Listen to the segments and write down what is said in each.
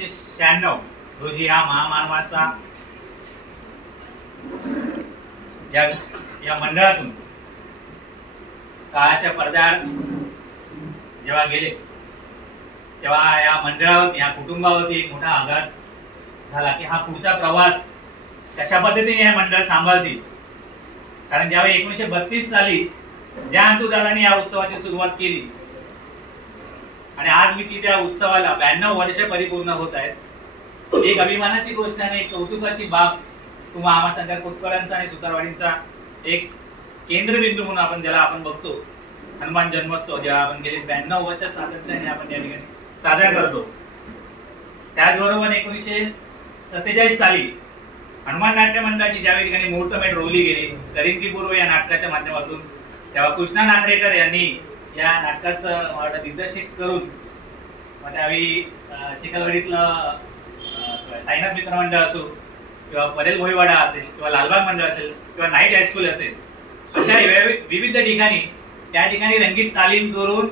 1996 रोजी या महामानवाचा या मंडळातून काळाच्या पडद्याआड जेव्हा गेले तेव्हा या मंडळावरती, या कुटुंबावरती एक मोठा आघात झाला की हा पुढचा प्रवास कशा पद्धतीने हे मंडळ सांभाळतील. कारण ज्यावेळी 1932 साली ज्या अंतुदादांनी या उत्सवाची सुरुवात केली आणि आज मी त्या उत्सवाला 92 वर्ष परिपूर्ण होत आहेत. एक अभिमानाची गोष्ट आणि एक कौतुकाची बाब तुम्हा आम्हा शंकर कोतकरांचा आणि सुतारवाडींचा एक केंद्रबिंदू म्हणून आपण ज्याला आपण बघतो हनुमान जन्मोत्सव जेव्हा आपण गेले 92 वर्ष सातत्याने आपण या ठिकाणी साजरा करतो. त्याचबरोबर 1947 साली हनुमान नाट्य मंडळाची ज्या ठिकाणी मुहूर्तमेढ रोवली गेली करिंदी पूर्व या नाटकाच्या माध्यमातून, तेव्हा कृष्णा नागरेकर यांनी या नाटकाचं दिग्दर्शित करून त्यावेळी चिखलवाडीतलं साईनाथ मित्र मंडळ असो किंवा परेल भोईवाडा असेल किंवा लालबाग मंडळ असेल किंवा नाईट हायस्कूल असेल, अशा विविध ठिकाणी त्या ठिकाणी रंगीत तालीम करून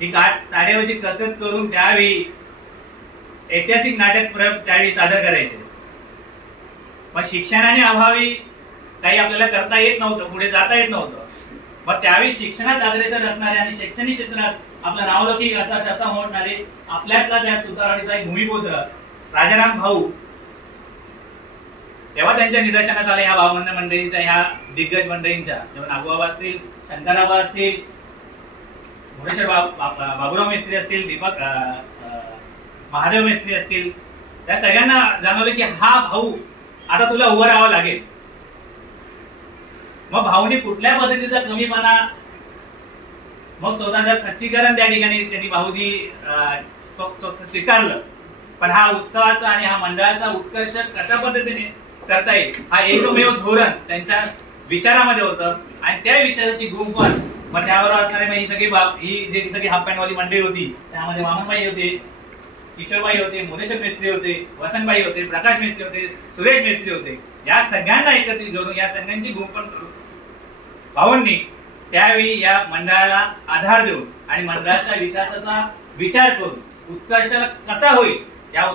ही तारेवरची कसरत करून त्यावेळी ऐतिहासिक नाटक प्रयोग त्यावेळी सादर करायचे. पण शिक्षणाने अभावी काही आपल्याला करता येत नव्हतं, पुढे जाता येत नव्हतं. मग त्यावेळी शिक्षणात अग्रेसर असणारे आणि शैक्षणिक क्षेत्रात आपला नावलौकिक असा तसा होणारे आपल्यातला त्या सुतारवाडीचा एक भूमिपुत्र राजाराम भाऊ, तेव्हा त्यांच्या निदर्शनास आले ह्या भावबंध मंडळींच्या, ह्या दिग्गज मंडळींच्या, जेव्हा नागोबाबा असतील, शंकराबा असतील, भुवनेश्वर बाबूराव मेस्त्री असतील, दीपक महादेव मेस्त्री असतील, त्या सगळ्यांना जाणवलं की हा भाऊ आता तुला उभं राहावं लागेल. मग भाऊनी कुठल्या पद्धतीचा कमीपणा, मग स्वतःचं खच्चीकरण त्या ठिकाणी त्यांनी भाऊजी स्वीकारलं. पण हा उत्सवाचा आणि हा मंडळाचा उत्कर्ष कशा पद्धतीने करता येईल हा एकमेव धोरण त्यांच्या विचारामध्ये होतं. आणि त्या विचाराची गुंफण मग त्याबरोबर असणारे ही जी सगळी हाफ पॅन्टवाली मंडळी होती, त्यामध्ये वामनबाई होते, किशोरबाई होते, मोरेश्वर मेस्त्री होते, वसंतबाई होते, प्रकाश मेस्त्री होते, सुरेश मेस्त्री होते, या सगळ्यांना एकत्रित करून या सगळ्यांची गुंफण करून भाऊंनी त्यावेळी या मंडळाला आधार देऊन आणि मंडळाच्या विकासाचा विचार करून उत्कर्ष कसा होईल, या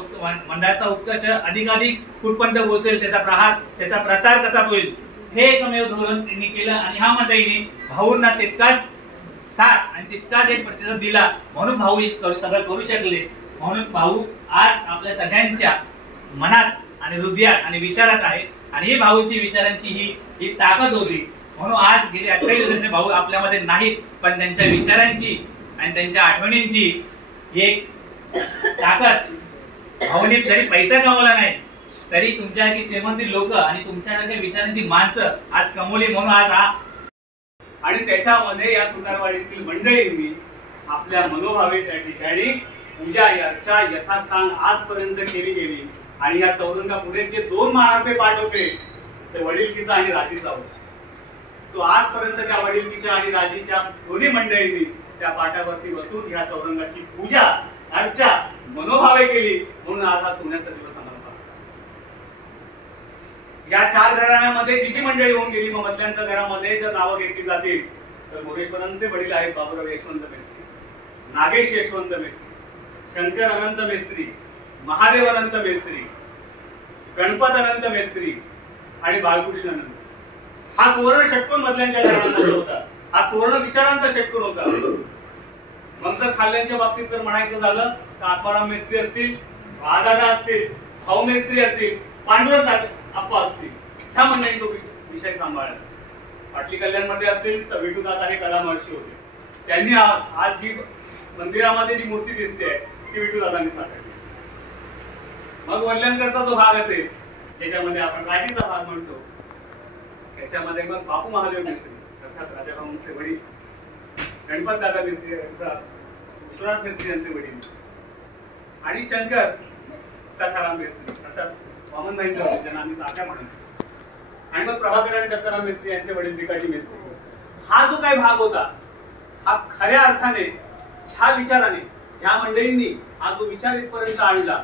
मंडळाचा उत्कर्ष अधिकाधिक कुठपर्यंत पोहोचेल, त्याचा प्रसार कसा होईल, हे एकमेव धोरण त्यांनी केलं. आणि ह्या मंडळीने भाऊंना तितकाच साथ आणि तितकाच एक प्रतिसाद दिला, म्हणून भाऊ सगळं करू शकले. म्हणून भाऊ आज आपल्या सगळ्यांच्या मनात आणि हृदयात आणि विचारात आहे. आणि ही भाऊची विचारांची ही ताकद होती. म्हणून आज गेली 28 वर्ष भाऊ आपल्यामध्ये नाहीत, पण त्यांच्या विचारांची आणि त्यांच्या आठवणींची एक ताकद, भाऊनी जरी पैसा कमवला नाही तरी तुमच्यासारखी श्रीमंती लोक आणि तुमच्यासारख्या विचारांची माणसं आज कमवली. म्हणून आज हा आणि त्याच्यामध्ये या सुतारवाडीतील मंडळींनी आपल्या मनोभावे त्या ठिकाणी पूजा अर्चा यथास्थान आजपर्यंत केली गेली. आणि या चौरंगा पुढे जे 2 मानाचे पाठ होते ते वडीलकीचा आणि राजीचा होता. तो आजपर्यंत त्या वडीलकीच्या आणि राजीच्या दोन्ही मंडळींनी त्या पाठावरती बसून ह्या चौरंगाची पूजा अर्चा मनोभावे केली. म्हणून आज हा सोन्याचा दिवस आम्हाला या 4 घराण्यामध्ये जी मंडळी होऊन गेली, मग मधल्यांच्या घरामध्ये जर नावं घेतली जातील तर मोरेश्वरांचे वडील आहेत बाबूराव यशवंत मेस्त्री, नागेश यशवंत मेस्त्री, शंकर अनंत मेस्त्री, महादेव अनंत मेस्त्री, गणपत अनंत मेस्त्री आणि बाळकृष्ण अनंत. हा सुवर्ण षटकोन मधल्यांच्या घरामध्ये होता. हा सुवर्ण विचारांचा षटकोन होता. मग जर खाल्ल्यांच्या बाबतीत जर म्हणायचं झालं तर आत्माराम मेस्त्री असतील, दादा असतील, भाऊ मेस्त्री असतील, पांडुरंग अप्पा असतील, ह्या मंडळींनी तो विषय सांभाळला. पाटली कल्याणमध्ये असतील तर विठूदादा हे कला महर्षी होते. त्यांनी आज जी मंदिरामध्ये जी मूर्ती दिसते ती विठूदादांनी साकारली. मग वल्लणकरचा जो भाग असेल ज्याच्यामध्ये आपण राजीचा भाग म्हणतो, त्याच्यामध्ये मग बापू महादेव मेस्त्री अर्थात राजाभाऊंचे वडील, गणपत दादा मेस्त्री अर्थात विश्वनाथ मेस्त्री यांचे वडील आणि शंकर सखाराम मेस्त्री अर्थात वामनबाईंचे वडील, ज्यांना आम्ही तात्या म्हणतो, आणि मग प्रभाकर आणि दत्ताराम मेस्त्री यांचे वडील भिकाजी मेस्त्री. हा जो काही भाग होता हा खऱ्या अर्थाने ह्या विचाराने ह्या मंडळींनी हा जो विचार इथपर्यंत आणला.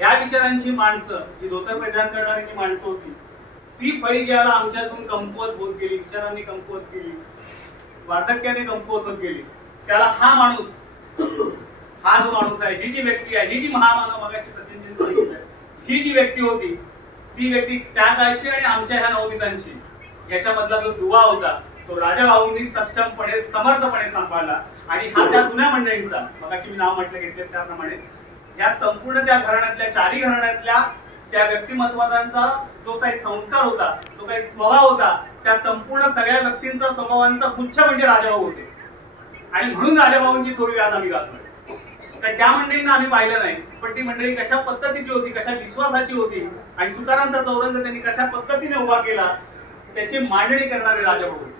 या विचारांची माणसं जी धोतर परिधान करणारी जी माणसं होती ती फळी ज्याला आमच्यातून कमकुवत होत गेली, विचारांनी कमकुवत केली, वार्धक्याने कमकुवत होत गेली, त्याला हा माणूस हा जो माणूस आहे, ही जी व्यक्ती आहे, ही जी महामानव मगाशी सचिनजींनी सांगितलं, ही जी व्यक्ती होती ती व्यक्ती त्या काळची आणि आमच्या ह्या नवोदितांची याच्यामधला जो दुवा होता तो राजाभाऊंनी सक्षमपणे समर्थपणे सांभाळला. आणि हा त्या जुन्या मंडळींचा, मगाशी मी नाव म्हटलं घेतले त्याप्रमाणे या संपूर्ण त्या घराण्यातल्या चारही घराण्यातल्या त्या व्यक्तिमत्वाचा जो काही संस्कार होता, जो काही स्वभाव होता, त्या संपूर्ण सगळ्या व्यक्तींचा स्वभावांचा गुच्छ म्हणजे राजाभाऊ होते. आणि म्हणून राजाभाऊंची थोडी आज आम्ही गातोय. कारण त्या मंडळींना आम्ही पाहिलं नाही, पण ती मंडळी कशा पद्धतीची होती, कशा विश्वासाची होती आणि सुतारांचा चौरंग त्यांनी कशा पद्धतीने उभा केला त्याची मांडणी करणारे राजाभाऊ होते.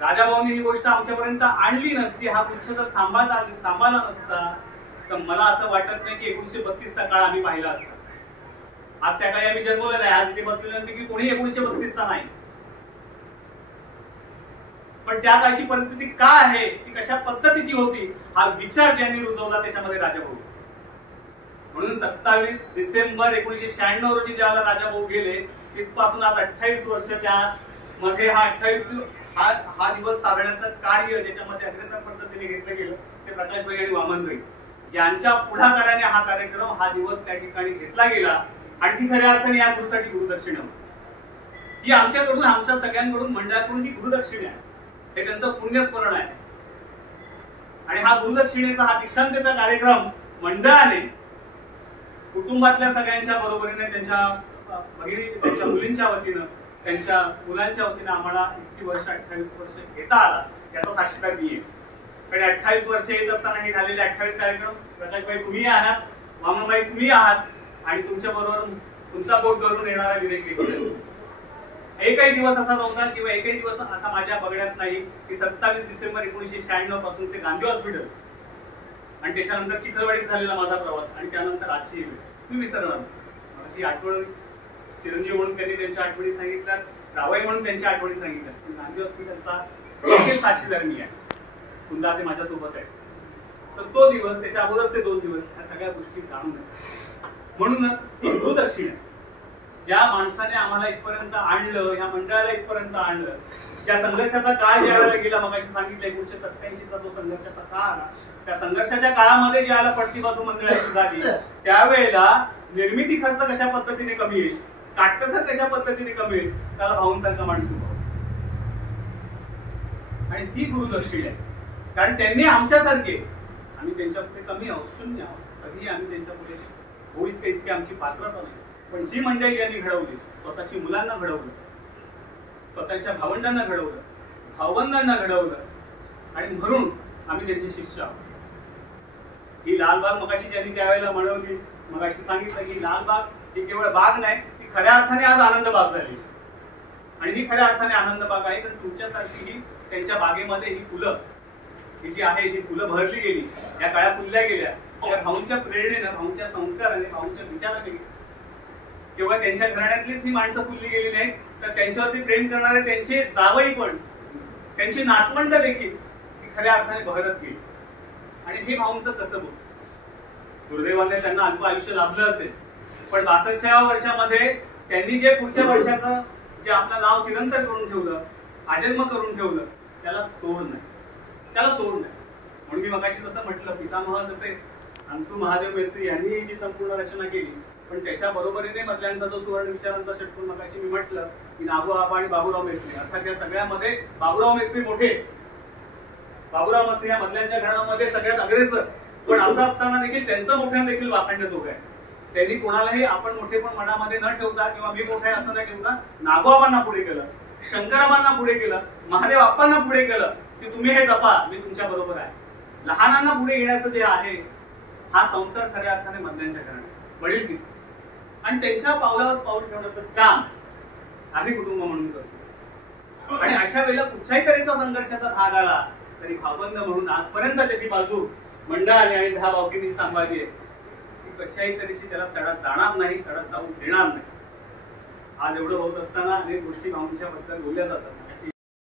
राजाभाऊंनी ही गोष्ट आमच्यापर्यंत आणली नसती, हा गुच्छ जर सांभाळला नसता तर मला असं वाटत नाही की 1932चा काळ आम्ही पाहिला असता. आज त्या काळी आम्ही जन्मलेला आहे, आज इथे बसलेल्यापैकी कोणी 1932चा नाही. पण त्या काळची परिस्थिती काय आहे, ती कशा पद्धतीची होती, हा विचार ज्यांनी रुजवला त्याच्यामध्ये राजाभाऊ. म्हणून 27 डिसेंबर 1996 रोजी ज्यावेळेला राजाभाऊ गेले तिथपासून आज 28 वर्ष त्या मध्ये हा दिवस साधण्याचं कार्य ज्याच्यामध्ये अग्रेसर पद्धतीने घेतलं गेलं ते प्रकाशभाई आणि वामनभाई यांच्या पुढाकाराने हा कार्यक्रम, हा दिवस त्या ठिकाणी घेतला गेला. आणि ती खऱ्या अर्थाने या गुरुसाठी गुरुदक्षिणा ही आमच्याकडून, आमच्या सगळ्यांकडून, मंडळाकडून ही गुरुदक्षिणा आहे. हे त्यांचं पुण्यस्मरण आहे. आणि हा गुरुदक्षिणेचा, हा दीक्षांतेचा कार्यक्रम मंडळाने कुटुंबातल्या सगळ्यांच्या बरोबरीने, त्यांच्या भगिनी, त्यांच्या मुलींच्या वतीनं, त्यांच्या मुलांच्या वतीनं आम्हाला इतकी वर्ष 28 वर्ष घेता आला याचा साक्षीदार मी आहे. कारण 28 वर्ष येत असताना हे झालेले 28 कार्यक्रम प्रकाशभाई तुम्ही आहात, वामनभाई तुम्ही आहात आणि तुमच्या बरोबर तुमचा बोट धरून येणारा विरेश देखील. एकही दिवस असा नव्हता किंवा एकही दिवस असा माझ्या बघण्यात नाही की 27 डिसेंबर 1996 पासूनचे गांधी हॉस्पिटल आणि त्याच्यानंतर चिखलवाडीत झालेला माझा प्रवास आणि त्यानंतर आजची वेळ मी विसरणार. माझी आठवण चिरंजीव म्हणून त्यांनी त्यांच्या आठवणी सांगितल्या, जावई म्हणून त्यांच्या आठवणी सांगितल्या. गांधी हॉस्पिटलचा साक्षीदार मी आहे, पुन्हा ते माझ्यासोबत आहे. तर तो दिवस, त्याच्या अगोदरचे 2 दिवस ह्या सगळ्या गोष्टी जाणून घेतात. म्हणूनच गुरुदक्षिणा, ज्या माणसाने आम्हाला इथपर्यंत आणलं, ह्या मंडळाला इथपर्यंत आणलं, ज्या संघर्षाचा काळ ज्या वेळेला गेला, मगाशी सांगितलं 1987चा जो संघर्षाचा काळ आला, त्या संघर्षाच्या काळामध्ये ज्या पडती बाजू मंडळाची झाली त्यावेळेला निर्मिती खर्च कशा पद्धतीने कमी येईल, काटकसर कशा पद्धतीने कमी येईल, त्याला भाऊंसारखा माणूस उभा. आणि ती गुरुदक्षिणा आहे. कारण त्यांनी आमच्यासारखे, आम्ही त्यांच्या पुढे कमी आहोत, शून्य आहोत, कधीही आम्ही त्यांच्या पुढे होऊ इतकी आमची पात्रता नाही. पण जी मंडळी यांनी घडवली, स्वतःची मुलांना घडवलं, स्वतःच्या भावंडांना घडवलं, भावंडांना घडवलं आणि म्हणून आम्ही त्यांचे शिष्य आहोत. ही लालबाग मगाशी ज्यांनी त्यावेळेला म्हणवली, मगाशी सांगितलं की लालबाग ही केवळ बाग नाही, ती खऱ्या अर्थाने आज आनंद बाग झाली. आणि ही खऱ्या अर्थाने आनंद बाग आहे. कारण तुमच्यासारखी ही त्यांच्या बागेमध्ये ही फुलं ही जी आहे ती फुलं भरली गेली, या काळ्या फुलल्या गेल्या, त्या भाऊंच्या प्रेरणेनं, भाऊंच्या संस्काराने, भाऊंच्या विचाराने. केवळ त्यांच्या घराण्यातलीच ही माणसं फुलली गेली नाहीत, तर त्यांच्यावरती प्रेम करणारे त्यांचे जावई पण, त्यांची नातवंड देखील खऱ्या अर्थाने बहरत गेली. आणि हे भाऊंचं कसं बोल, दुर्दैवाने त्यांना अल्प आयुष्य लाभलं असेल, पण 62व्या वर्षामध्ये त्यांनी जे पुढच्या वर्षाचं जे आपलं नाव चिरंतर करून ठेवलं, आजन्म करून ठेवलं, त्याला तोड नाही, त्याला तोड नाही. म्हणून मी मगाशी जसं म्हटलं, पितामह जसे अंतू महादेव मेस्त्री यांनी जी संपूर्ण रचना केली, पण त्याच्या बरोबरीने मधल्यांचा जो सुवर्ण विचारांचा षटकोन मगाशी मी म्हटलं की नागोआबा आणि बाबूराव मेस्त्री, अर्थात या सगळ्यामध्ये बाबूराव मेस्त्री मोठे, बाबूराव मेस्त्री या मधल्यांच्या घराण्यामध्ये सगळ्यात अग्रेसर. पण असं असताना देखील त्यांचं मोठ्यानं देखील वाखाणण्याजोगं आहे. त्यांनी कोणालाही आपण मोठे पण मनामध्ये न ठेवता किंवा मी मोठा आहे असं न ठेवता नागोआबांना पुढे केलं, शंकराबांना पुढे केलं, महादेव आप्पांना पुढे केलं की तुम्ही हे जपा, मी तुमच्या बरोबर आहे. लहानांना पुढे घेण्याचं जे आहे हा संस्कार खऱ्या अर्थाने मधल्यांच्या घराण्याचा वडीलकीचा आणि त्यांच्या पावलावर पाऊल ठेवण्याचं काम आम्ही कुटुंब म्हणून करतो. आणि अशा वेळेला कुठच्याही तऱ्हेचा संघर्षाचा भाग आला तरी भावबंद म्हणून आजपर्यंत त्याची बाजू मंडळाने आणि 10 भावकींनी सांभाळली आहे, ती कशाही तऱ्हेची त्याला तडा जाणार नाही, तडा जाऊ देणार नाही. आज एवढं होत असताना अनेक गोष्टी भाऊंच्या बद्दल बोलल्या जातात.